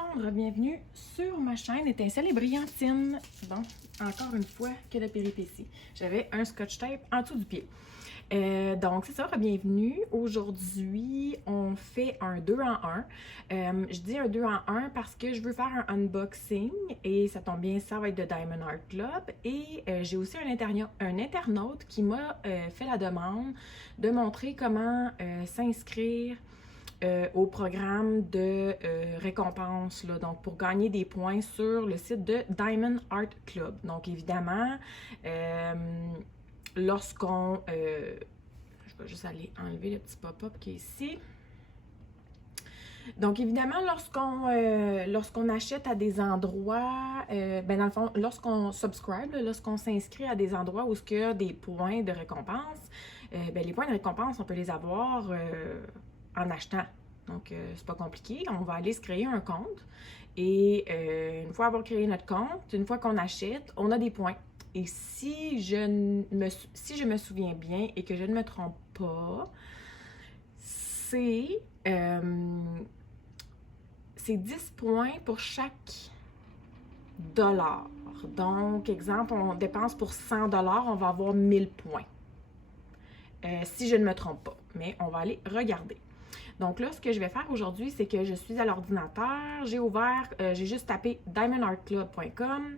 monde, bienvenue sur ma chaîne Étincelle et Brillantine. Bon, encore une fois, que de péripéties. J'avais un scotch tape en dessous du pied. Donc, c'est ça, bienvenue. Aujourd'hui, on fait un 2 en 1. Je dis un 2 en 1 parce que je veux faire un unboxing et ça tombe bien, ça va être de Diamond Art Club. Et j'ai aussi un internaute qui m'a fait la demande de montrer comment s'inscrire au programme de récompense, là, donc pour gagner des points sur le site de Diamond Art Club. Donc évidemment, lorsqu'on... je vais juste aller enlever le petit pop-up qui est ici. Donc évidemment, lorsqu'on achète à des endroits, ben dans le fond, lorsqu'on subscribe, lorsqu'on s'inscrit à des endroits où il y a des points de récompense, ben les points de récompense, on peut les avoir en achetant. Donc, c'est pas compliqué. On va aller se créer un compte. Et une fois avoir créé notre compte, une fois qu'on achète, on a des points. Et si je me souviens bien et que je ne me trompe pas, c'est 10 points pour chaque dollar. Donc, exemple, on dépense pour 100 dollars, on va avoir 1000 points. Si je ne me trompe pas. Mais on va aller regarder. Donc là, ce que je vais faire aujourd'hui, c'est que je suis à l'ordinateur, j'ai ouvert, j'ai juste tapé diamondartclub.com.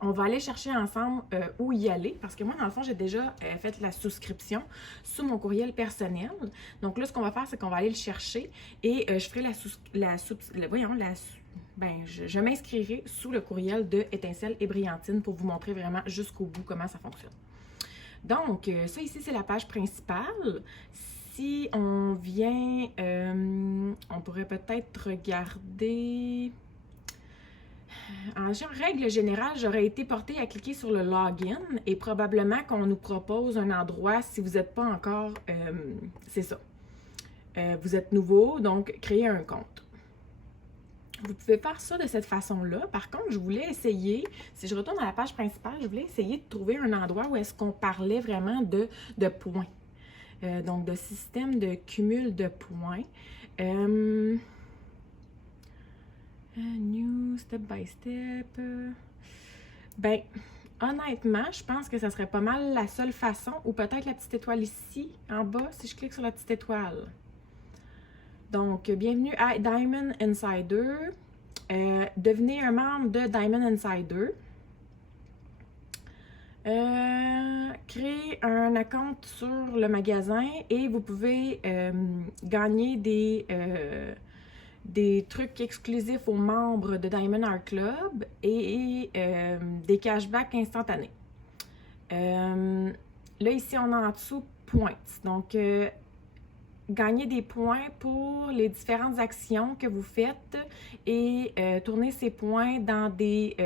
On va aller chercher ensemble où y aller, parce que moi, dans le fond, j'ai déjà fait la souscription sous mon courriel personnel. Donc là, ce qu'on va faire, c'est qu'on va aller le chercher et je ferai je m'inscrirai sous le courriel de Étincelle et Brillantine pour vous montrer vraiment jusqu'au bout comment ça fonctionne. Donc, ça ici, c'est la page principale. Si on vient, on pourrait peut-être regarder... En règle générale, j'aurais été portée à cliquer sur le login et probablement qu'on nous propose un endroit si vous n'êtes pas encore... c'est ça. Vous êtes nouveau, donc créez un compte. Vous pouvez faire ça de cette façon-là. Par contre, je voulais essayer, si je retourne à la page principale, je voulais essayer de trouver un endroit où est-ce qu'on parlait vraiment de points. Donc, de système de cumul de points. New step by step. Ben, honnêtement, je pense que ça serait pas mal la seule façon, ou peut-être la petite étoile ici, en bas, si je clique sur la petite étoile. Donc, bienvenue à Diamond Insider. Devenez un membre de Diamond Insider. Créez un compte sur le magasin et vous pouvez gagner des trucs exclusifs aux membres de Diamond Art Club et des cashbacks instantanés. Là, ici, on a en dessous points. Donc, gagner des points pour les différentes actions que vous faites et tourner ces points dans des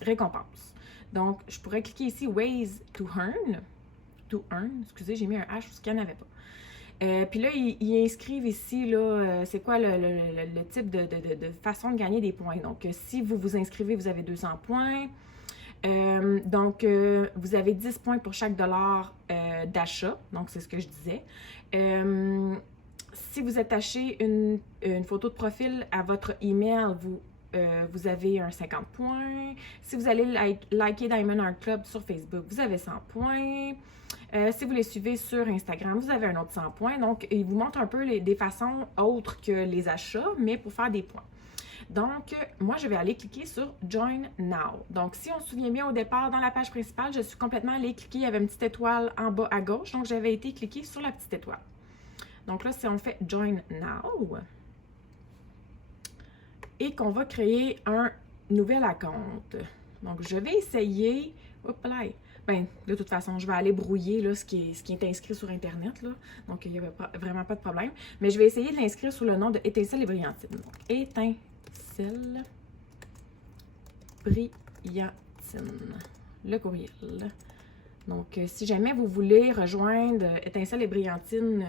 récompenses. Donc, je pourrais cliquer ici « Ways to earn ». Excusez, j'ai mis un H parce qu'il n'y en avait pas. Puis là, ils inscrivent ici, là, c'est quoi le type de façon de gagner des points. Donc, si vous vous inscrivez, vous avez 200 points. Donc, vous avez 10 points pour chaque dollar d'achat. Donc, c'est ce que je disais. Si vous attachez une photo de profil à votre email, vous avez un 50 points. Si vous allez liker Diamond Art Club sur Facebook, vous avez 100 points. Si vous les suivez sur Instagram, vous avez un autre 100 points. Donc, ils vous montrent un peu des façons autres que les achats, mais pour faire des points. Donc, moi, je vais aller cliquer sur « Join Now ». Donc, si on se souvient bien au départ, dans la page principale, je suis complètement allée cliquer, il y avait une petite étoile en bas à gauche. Donc, j'avais été cliquer sur la petite étoile. Donc là, si on fait « Join Now », et qu'on va créer un nouvel compte. Donc, je vais essayer... Hop là! Ben, de toute façon, je vais aller brouiller là, ce qui est inscrit sur Internet. Là. Donc, il n'y avait vraiment pas de problème. Mais je vais essayer de l'inscrire sous le nom de Étincelle et Brillantine. Donc, Étincelle Brillantine. Le courriel. Donc, si jamais vous voulez rejoindre Étincelle et Brillantine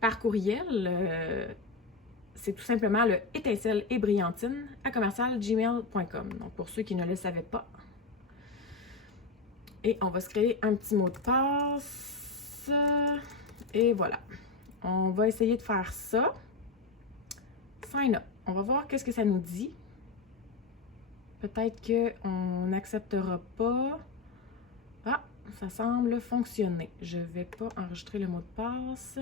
par courriel, c'est tout simplement le étincelle et brillantine @gmail.com. Donc, pour ceux qui ne le savaient pas. Et on va se créer un petit mot de passe. Et voilà. On va essayer de faire ça. Sign up. On va voir qu'est-ce que ça nous dit. Peut-être qu'on n'acceptera pas. Ah, ça semble fonctionner. Je ne vais pas enregistrer le mot de passe.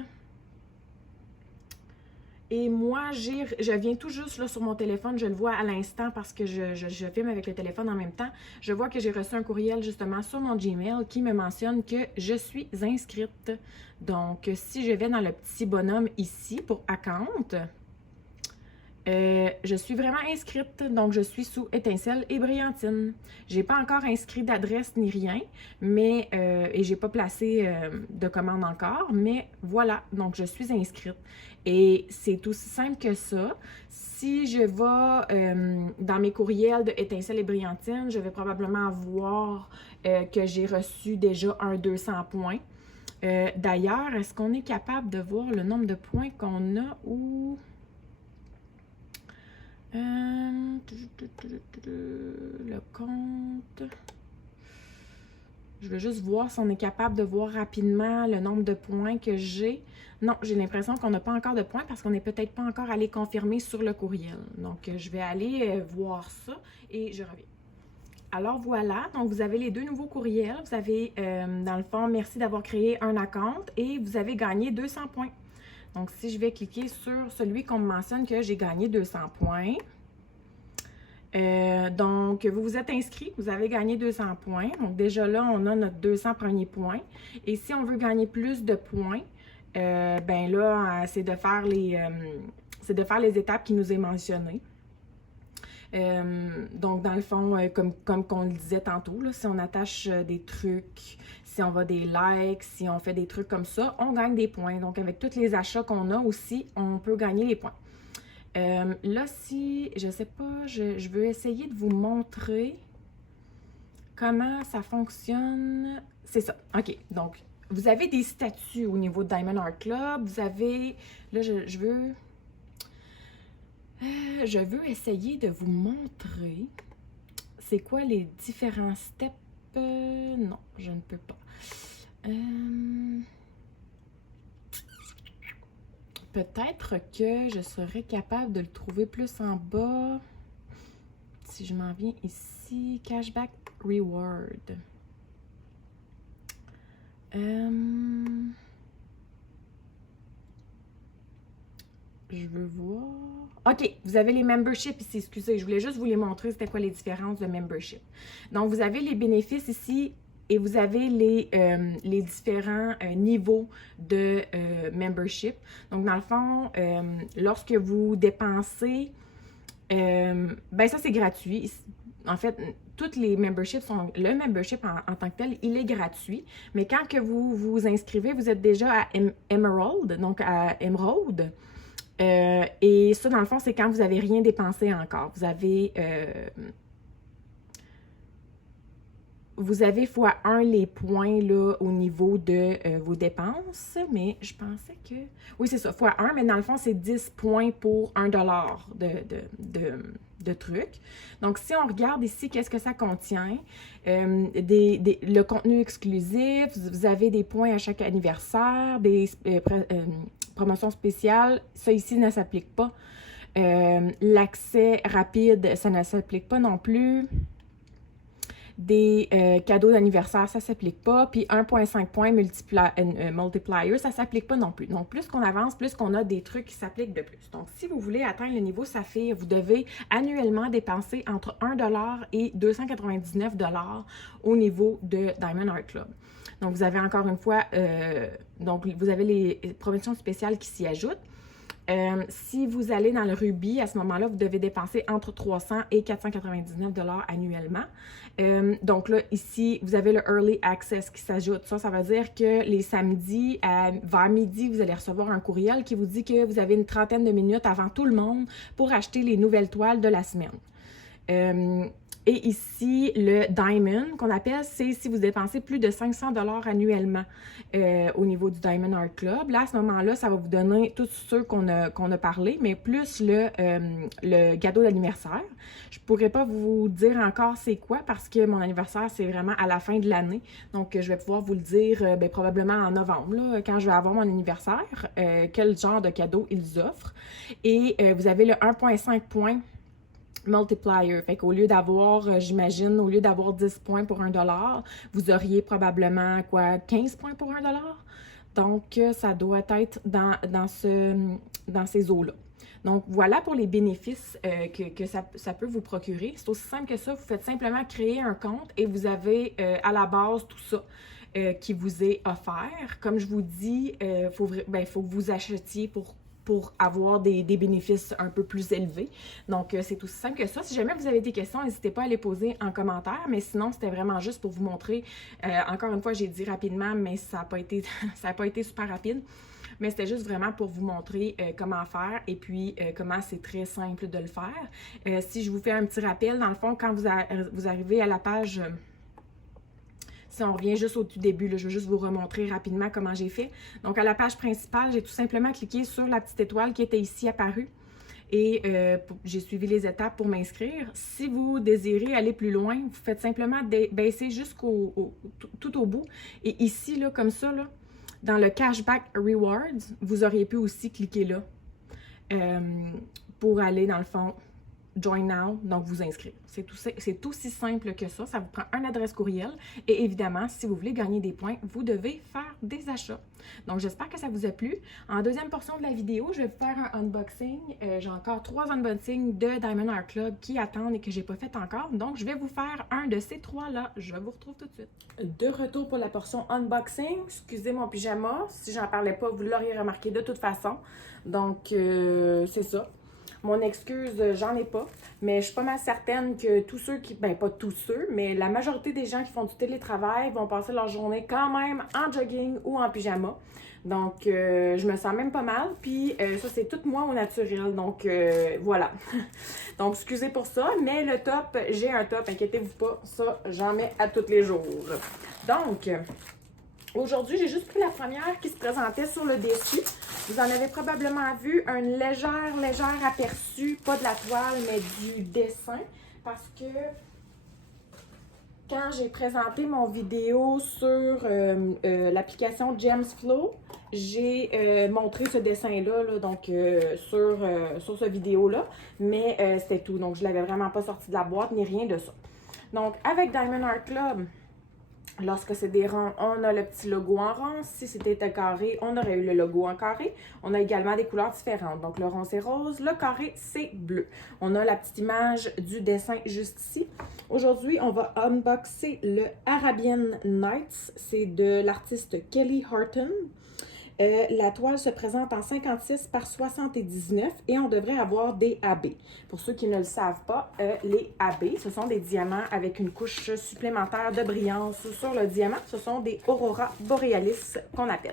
Et moi, je viens tout juste là, sur mon téléphone, je le vois à l'instant parce que je filme avec le téléphone en même temps. Je vois que j'ai reçu un courriel justement sur mon Gmail qui me mentionne que je suis inscrite. Donc, si je vais dans le petit bonhomme ici pour Account, je suis vraiment inscrite, donc je suis sous Étincelle et Brillantine. J'ai pas encore inscrit d'adresse ni rien, mais et j'ai pas placé de commande encore, mais voilà, donc je suis inscrite. Et c'est aussi simple que ça. Si je vais dans mes courriels de Étincelle et Brillantine, je vais probablement voir que j'ai reçu déjà un 200 points. D'ailleurs, est-ce qu'on est capable de voir le nombre de points qu'on a ou... le compte. Je veux juste voir si on est capable de voir rapidement le nombre de points que j'ai. Non, j'ai l'impression qu'on n'a pas encore de points parce qu'on n'est peut-être pas encore allé confirmer sur le courriel. Donc, je vais aller voir ça et je reviens. Alors voilà, donc vous avez les deux nouveaux courriels. Vous avez, dans le fond, merci d'avoir créé un compte et vous avez gagné 200 points. Donc, si je vais cliquer sur celui qu'on me mentionne que j'ai gagné 200 points. Donc, vous vous êtes inscrit, vous avez gagné 200 points. Donc, déjà là, on a notre 200 premiers points. Et si on veut gagner plus de points, ben là, c'est de faire les étapes qui nous est mentionnées. Donc, dans le fond, comme on le disait tantôt, là, si on attache des trucs, si on va des likes, si on fait des trucs comme ça, on gagne des points. Donc, avec tous les achats qu'on a aussi, on peut gagner les points. Là, si, je sais pas, je veux essayer de vous montrer comment ça fonctionne. C'est ça, OK. Donc, vous avez des statuts au niveau de Diamond Art Club. Vous avez, là, je veux essayer de vous montrer c'est quoi les différents steps. Non, je ne peux pas. Peut-être que je serais capable de le trouver plus en bas. Si je m'en viens ici, Cashback Reward. Je veux voir. OK, vous avez les memberships ici, excusez, je voulais juste vous les montrer c'était quoi les différences de membership. Donc, vous avez les bénéfices ici et vous avez les différents niveaux de membership. Donc, dans le fond, lorsque vous dépensez, ben ça, c'est gratuit. En fait, toutes les memberships sont... Le membership en tant que tel, il est gratuit. Mais quand que vous vous inscrivez, vous êtes déjà à Emerald, donc à Emerald. Et ça, dans le fond, c'est quand vous n'avez rien dépensé encore. Vous avez x1 les points là, au niveau de vos dépenses. Mais je pensais que... Oui, c'est ça, x1. Mais dans le fond, c'est 10 points pour $1 de trucs. Donc, si on regarde ici, qu'est-ce que ça contient? Le contenu exclusif, vous avez des points à chaque anniversaire, des promotions spéciales. Ça, ici, ne s'applique pas. L'accès rapide, ça ne s'applique pas non plus. Des cadeaux d'anniversaire, ça ne s'applique pas. Puis 1,5 points multiplier, ça ne s'applique pas non plus. Donc, plus qu'on avance, plus qu'on a des trucs qui s'appliquent de plus. Donc, si vous voulez atteindre le niveau Saphir, vous devez annuellement dépenser entre $1 et 299 $ au niveau de Diamond Art Club. Donc, vous avez encore une fois, donc vous avez les promotions spéciales qui s'y ajoutent. Si vous allez dans le Ruby, à ce moment-là, vous devez dépenser entre 300 et 499 $ annuellement. Donc là, ici, vous avez le Early Access qui s'ajoute. Ça veut dire que les samedis, vers midi, vous allez recevoir un courriel qui vous dit que vous avez une trentaine de minutes avant tout le monde pour acheter les nouvelles toiles de la semaine. Et ici, le Diamond, qu'on appelle, c'est si vous dépensez plus de 500 $ annuellement au niveau du Diamond Art Club. Là, à ce moment-là, ça va vous donner tous ceux qu'on a parlé, mais plus le cadeau d'anniversaire. Je pourrais pas vous dire encore c'est quoi parce que mon anniversaire, c'est vraiment à la fin de l'année. Donc, je vais pouvoir vous le dire probablement en novembre, là, quand je vais avoir mon anniversaire, quel genre de cadeau ils offrent. Et vous avez le 1,5 points multiplier. Fait qu'au lieu d'avoir, j'imagine, au lieu d'avoir 10 points pour 1 $, vous auriez probablement, 15 points pour 1 $? Donc, ça doit être dans ces eaux-là. Donc, voilà pour les bénéfices que ça peut vous procurer. C'est aussi simple que ça. Vous faites simplement créer un compte et vous avez à la base tout ça qui vous est offert. Comme je vous dis, faut que vous achetiez pour avoir des bénéfices un peu plus élevés. Donc, c'est aussi simple que ça. Si jamais vous avez des questions, n'hésitez pas à les poser en commentaire. Mais sinon, c'était vraiment juste pour vous montrer. Encore une fois, j'ai dit rapidement, mais ça n'a pas été, ça n'a pas été super rapide. Mais c'était juste vraiment pour vous montrer comment faire et puis comment c'est très simple de le faire. Si je vous fais un petit rappel, dans le fond, quand vous arrivez à la page... Si on revient juste au tout début, là, je vais juste vous remontrer rapidement comment j'ai fait. Donc, à la page principale, j'ai tout simplement cliqué sur la petite étoile qui était ici apparue. Et j'ai suivi les étapes pour m'inscrire. Si vous désirez aller plus loin, vous faites simplement baisser tout au bout. Et ici, là, comme ça, là, dans le Cashback Rewards, vous auriez pu aussi cliquer là pour aller, dans le fond, Join Now, donc vous inscrire. C'est aussi simple que ça. Ça vous prend une adresse courriel. Et évidemment, si vous voulez gagner des points, vous devez faire des achats. Donc, j'espère que ça vous a plu. En deuxième portion de la vidéo, je vais vous faire un unboxing. J'ai encore 3 unboxings de Diamond Art Club qui attendent et que j'ai pas fait encore. Donc, je vais vous faire un de ces 3-là. Je vous retrouve tout de suite. De retour pour la portion unboxing. Excusez mon pyjama. Si j'en parlais pas, vous l'auriez remarqué de toute façon. Donc, c'est ça. Mon excuse, j'en ai pas, mais je suis pas mal certaine que tous ceux qui, pas tous ceux, mais la majorité des gens qui font du télétravail vont passer leur journée quand même en jogging ou en pyjama. Donc, je me sens même pas mal, puis ça, c'est tout moi au naturel, donc voilà. Donc, excusez pour ça, mais le top, j'ai un top, inquiétez-vous pas, ça, j'en mets à tous les jours. Donc... Aujourd'hui, j'ai juste pris la première qui se présentait sur le dessus. Vous en avez probablement vu un léger aperçu, pas de la toile, mais du dessin. Parce que quand j'ai présenté mon vidéo sur l'application GemsFlow, j'ai montré ce dessin-là, donc sur ce vidéo-là. Mais c'était tout. Donc, je ne l'avais vraiment pas sorti de la boîte, ni rien de ça. Donc, avec Diamond Art Club... Lorsque c'est des ronds, on a le petit logo en rond. Si c'était un carré, on aurait eu le logo en carré. On a également des couleurs différentes. Donc, le rond, c'est rose. Le carré, c'est bleu. On a la petite image du dessin juste ici. Aujourd'hui, on va unboxer le Arabian Nights. C'est de l'artiste Kelly Horton. La toile se présente en 56 par 79 et on devrait avoir des AB. Pour ceux qui ne le savent pas, les AB, ce sont des diamants avec une couche supplémentaire de brillance sur le diamant. Ce sont des Aurora Borealis qu'on appelle.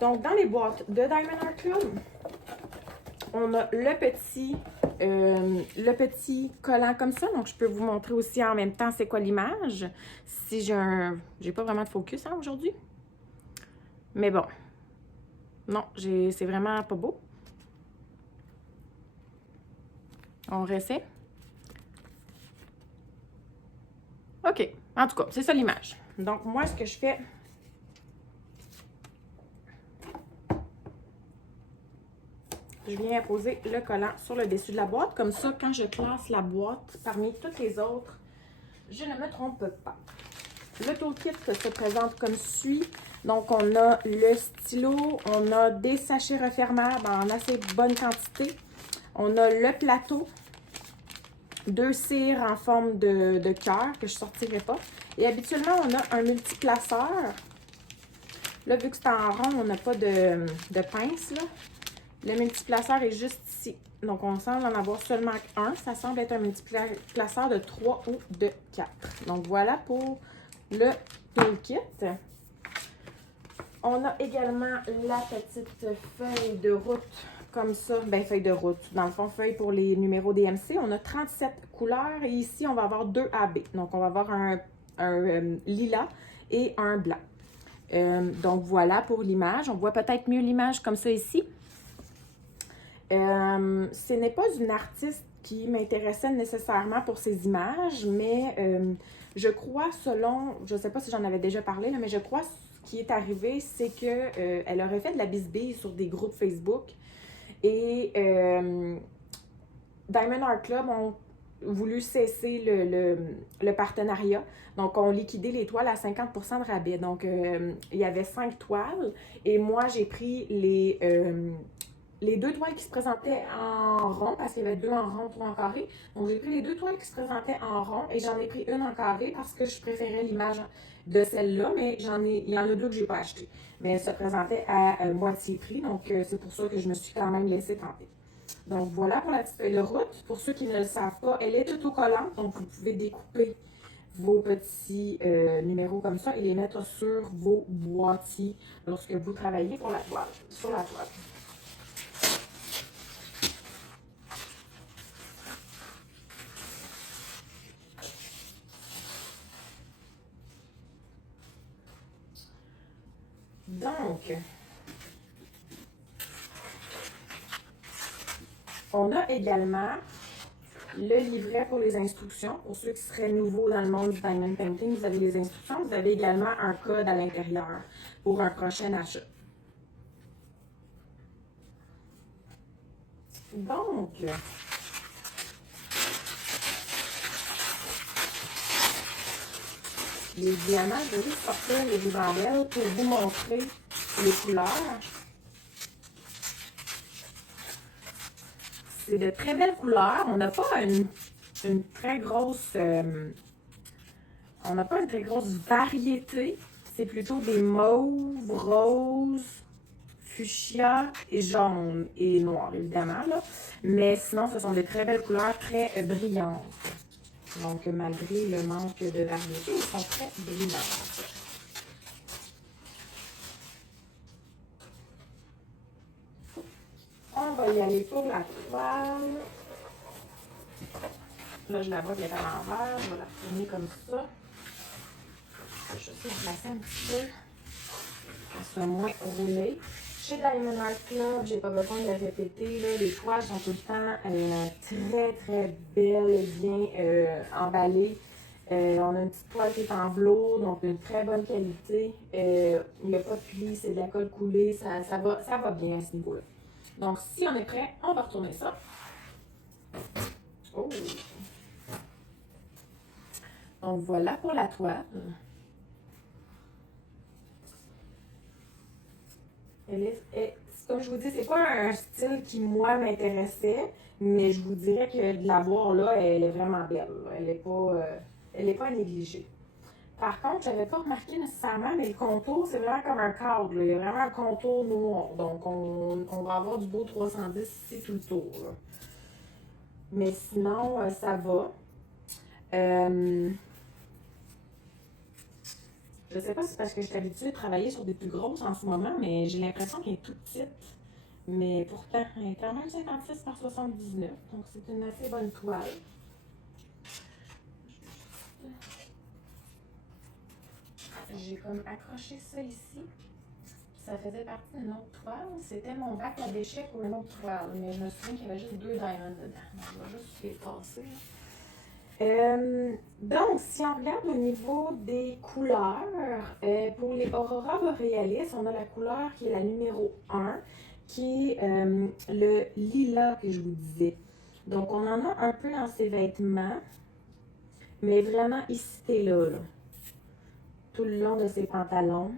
Donc, dans les boîtes de Diamond Art Club, on a le petit collant comme ça. Donc, je peux vous montrer aussi en même temps c'est quoi l'image. Si j'ai pas vraiment de focus aujourd'hui. Mais bon, non, c'est vraiment pas beau. On réessaie. OK, en tout cas, c'est ça l'image. Donc, moi, ce que je fais... Je viens poser le collant sur le dessus de la boîte. Comme ça, quand je classe la boîte parmi toutes les autres, je ne me trompe pas. Le toolkit se présente comme suit. Donc, on a le stylo, on a des sachets refermables en assez bonne quantité. On a le plateau, 2 cires en forme de cœur que je ne sortirai pas. Et habituellement, on a un multiplaceur. Là, vu que c'est en rond, on n'a pas de pince, là. Le multiplaceur est juste ici. Donc, on semble en avoir seulement un. Ça semble être un multiplaceur de 3 ou de 4. Donc, voilà pour le toolkit. On a également la petite feuille de route comme ça, ben feuille de route. Dans le fond, feuille pour les numéros DMC. On a 37 couleurs et ici, on va avoir 2 AB. Donc, on va avoir un lilas et un blanc. Donc, voilà pour l'image. On voit peut-être mieux l'image comme ça ici. Ce n'est pas une artiste qui m'intéressait nécessairement pour ses images, mais je crois, selon, je ne sais pas si j'en avais déjà parlé, là, mais je crois ce qui est arrivé, c'est qu'elle aurait fait de la bisbille sur des groupes Facebook et Diamond Art Club ont voulu cesser le partenariat. Donc, on liquidé les toiles à 50% de rabais. Donc, il y avait 5 toiles et moi, j'ai pris les 2 toiles qui se présentaient en rond, parce qu'il y avait 2 en rond, 3 en carré. Donc, j'ai pris les 2 toiles qui se présentaient en rond et j'en ai pris une en carré parce que je préférais l'image de celle-là, mais il y en a 2 que je n'ai pas achetées. Mais elles se présentaient à moitié prix, donc c'est pour ça que je me suis quand même laissée tenter. Donc, voilà pour la petite feuille de route. Pour ceux qui ne le savent pas, elle est autocollante, donc vous pouvez découper vos petits numéros comme ça et les mettre sur vos boîtiers lorsque vous travaillez pour la toile, sur la toile. Donc, on a également le livret pour les instructions. Pour ceux qui seraient nouveaux dans le monde du diamond painting, vous avez les instructions. Vous avez également un code à l'intérieur pour un prochain achat. Donc, les diamants, je vais juste sortir les ribambelles pour vous montrer les couleurs. C'est de très belles couleurs. On n'a pas une très grosse... on n'a pas une très grosse variété. C'est plutôt des mauves, roses, fuchsia et jaune et noir, évidemment. Là. Mais sinon, ce sont des très belles couleurs, très brillantes. Donc, malgré le manque de variété, ils sont très brillants. On va y aller pour la toile. Là, je la vois qu'elle est à l'envers. Je vais la tourner comme ça. Je vais la placer un petit peu. Qu'elle soit moins roulée. Chez Diamond Art Club, j'ai pas besoin de le répéter. Là, les toiles sont tout le temps très, très belles et bien emballées. On a une petite toile qui est en velours, donc une très bonne qualité. Il n'y a pas de pli, c'est de la colle coulée. Ça va bien à ce niveau-là. Donc, si on est prêt, on va retourner ça. Oh! Donc, voilà pour la toile. Comme je vous dis, c'est pas un style qui, moi, m'intéressait, mais je vous dirais que de la voir là, elle est vraiment belle. Elle est pas à négliger. Par contre, je n'avais pas remarqué nécessairement, mais le contour, c'est vraiment comme un cadre. Là. Il y a vraiment un contour noir. Donc, on va avoir du beau 310 ici tout le tour. Là. Mais sinon, ça va. Je sais pas si c'est parce que je suis habituée à travailler sur des plus grosses en ce moment, mais j'ai l'impression qu'elle est toute petite. Mais pourtant, elle est quand même 56 par 79. Donc, c'est une assez bonne toile. J'ai comme accroché ça ici. Ça faisait partie d'une autre toile. C'était mon bac à déchets pour une autre toile. Mais je me souviens qu'il y avait juste 2 diamonds dedans. Donc, je vais juste les passer. Donc, si on regarde au niveau des couleurs, pour les Aurora Borealis, on a la couleur qui est la numéro 1, qui est le lilas que je vous disais. Donc, on en a un peu dans ses vêtements, mais vraiment ici et là, tout le long de ses pantalons.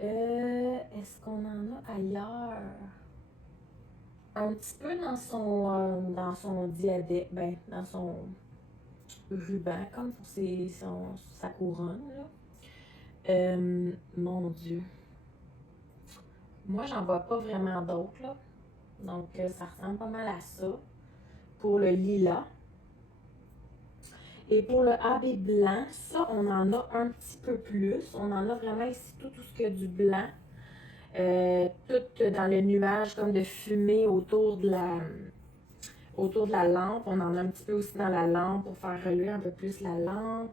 Est-ce qu'on en a ailleurs? Un petit peu dans son diadème, dans son ruban, comme pour sa couronne. Là. Mon Dieu. Moi, j'en vois pas vraiment d'autres. Là. Donc, ça ressemble pas mal à ça. Pour le lilas. Et pour le AB blanc, ça, on en a un petit peu plus. On en a vraiment ici tout ce qu'il y a du blanc. tout dans le nuage comme de fumée autour de la lampe. On en a un petit peu aussi dans la lampe pour faire reluire un peu plus la lampe.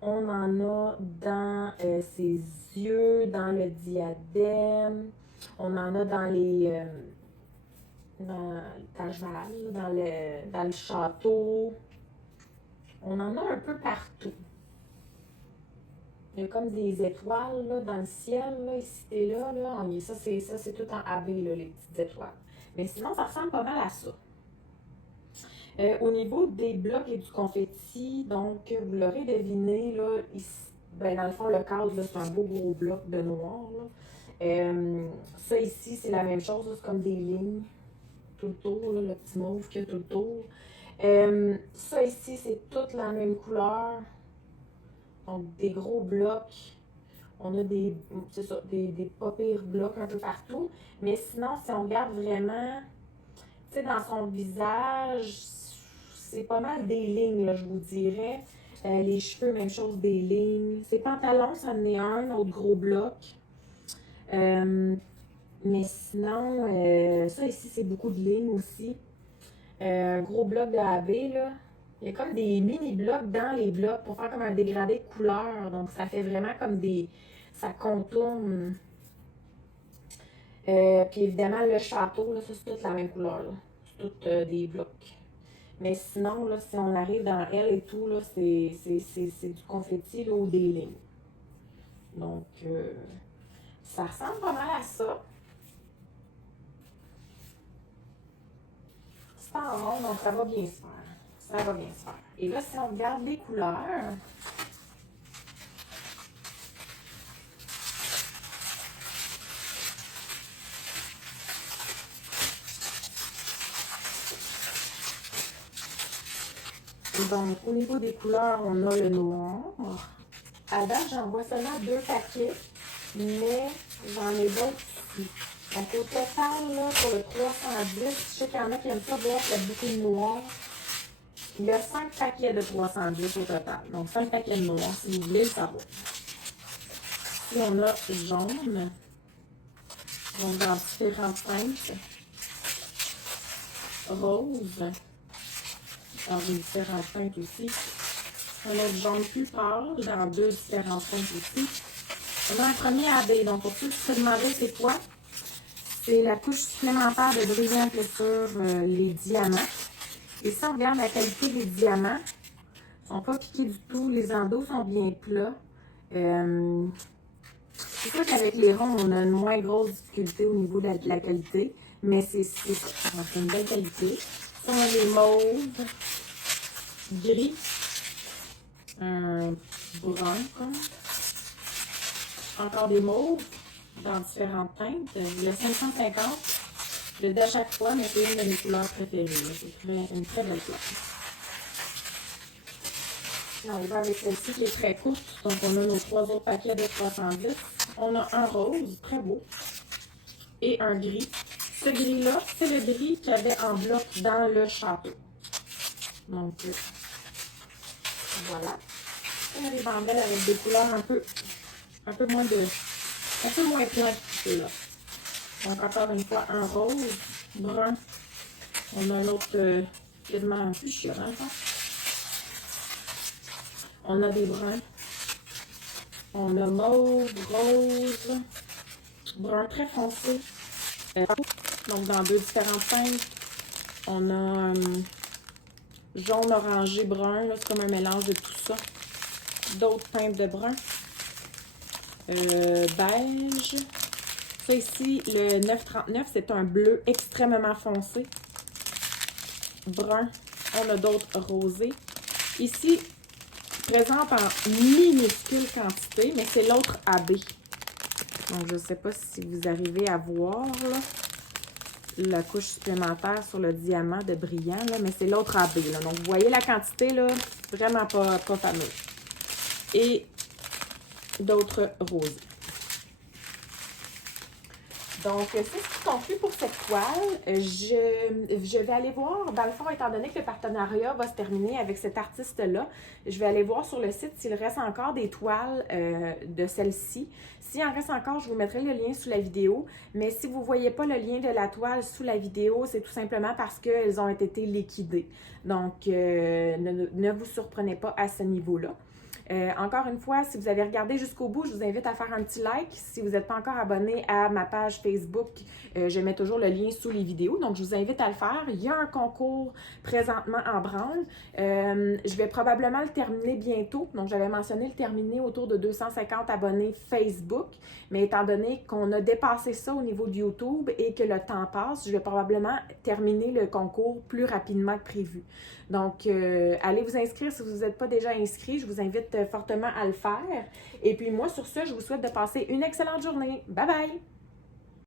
On en a dans ses yeux, dans le diadème. On en a dans les dans le cheval, dans le château. On en a un peu partout. Il y a comme des étoiles là, dans le ciel, là, ici et là. Ça, c'est tout en AB, là, les petites étoiles. Mais sinon, ça ressemble pas mal à ça. Au niveau des blocs et du confetti, donc, vous l'aurez deviné, là, ici, ben, dans le fond, le cadre, c'est un beau gros bloc de noir. Là. Ça ici, c'est la même chose, c'est comme des lignes tout le tour, là, le petit mauve qu'il y a tout le tour. Ça ici, c'est toute la même couleur. Donc, des gros blocs. On a des pas pires blocs un peu partout. Mais sinon, si on regarde vraiment, tu sais, dans son visage, c'est pas mal des lignes, là, je vous dirais. Les cheveux, même chose, des lignes. Ses pantalons, ça en est un autre gros bloc. Mais sinon, ça ici, c'est beaucoup de lignes aussi. Un gros bloc de AB, là. Il y a comme des mini-blocs dans les blocs pour faire comme un dégradé de couleur. Donc, ça fait vraiment comme des... Ça contourne. Puis évidemment, le château, là, ça, c'est toute la même couleur. C'est tout des blocs. Mais sinon, là, si on arrive dans elle et tout, là, c'est du confetti là, ou des lignes. Donc, ça ressemble pas mal à ça. C'est en rond, donc ça va bien se faire. Ça va bien se faire. Et là, si on regarde les couleurs, donc au niveau des couleurs, on a le noir. À date, j'en vois seulement 2 paquets, mais j'en ai d'autres ici. Donc au total, là, pour le 310, je sais qu'il y en a qui aiment ça voir qu'il y a beaucoup de noir. Il y a 5 paquets de 310 au total. Donc 5 paquets de noir, si vous voulez le savoir. Ici, on a jaune. Donc dans différentes teintes. Rose. Dans une différente teinte aussi. Un autre jaune plus pâle dans 2 différentes teintes aussi. On a un premier AB. Donc pour ceux qui se demandaient c'est quoi, c'est la couche supplémentaire de brillant sur les diamants. Et si on regarde la qualité des diamants, ils ne sont pas piqués du tout. Les endos sont bien plats. C'est sûr qu'avec les ronds, on a une moins grosse difficulté au niveau de la qualité. Mais c'est une belle qualité. Ça, on a les mauves, gris, un brun, comme. Encore des mauves dans différentes teintes. Le 550, je le dis à chaque fois, mais c'est une de mes couleurs préférées. C'est une très belle couleur. On y va avec celle-ci qui est très courte. Donc, on a nos 3 autres paquets de 310. On a un rose, très beau, et un gris. Ce gris-là, c'est le gris qu'il y avait en bloc dans le château. Donc, voilà. On a des bandelles avec des couleurs un peu moins plates que là. Donc, encore une fois, un rose, brun. On a un autre quasiment un fuchsia, hein, on a des bruns. On a mauve, rose, brun très foncé. Donc, dans 2 différentes teintes. On a jaune, orangé, brun. C'est comme un mélange de tout ça. D'autres teintes de brun. Beige. Ça ici, le 939, c'est un bleu extrêmement foncé. Brun. On a d'autres rosés. Ici, présente en minuscule quantité, mais c'est l'autre AB. Donc, je ne sais pas si vous arrivez à voir là, la couche supplémentaire sur le diamant de brillant, là, mais c'est l'autre AB. Là. Donc, vous voyez la quantité, là, vraiment pas fameuse. Et d'autres rosés. Donc, c'est ce qui conclut pour cette toile. Je vais aller voir, dans le fond, étant donné que le partenariat va se terminer avec cet artiste-là, je vais aller voir sur le site s'il reste encore des toiles de celle-ci. S'il en reste encore, je vous mettrai le lien sous la vidéo. Mais si vous ne voyez pas le lien de la toile sous la vidéo, c'est tout simplement parce qu'elles ont été liquidées. Donc, ne vous surprenez pas à ce niveau-là. Encore une fois, si vous avez regardé jusqu'au bout, je vous invite à faire un petit like. Si vous n'êtes pas encore abonné à ma page Facebook, je mets toujours le lien sous les vidéos. Donc, je vous invite à le faire. Il y a un concours présentement en branle. Je vais probablement le terminer bientôt. Donc, j'avais mentionné le terminer autour de 250 abonnés Facebook. Mais étant donné qu'on a dépassé ça au niveau de YouTube et que le temps passe, je vais probablement terminer le concours plus rapidement que prévu. Donc, allez vous inscrire si vous n'êtes pas déjà inscrit. Je vous invite fortement à le faire. Et puis moi, sur ce, je vous souhaite de passer une excellente journée. Bye bye!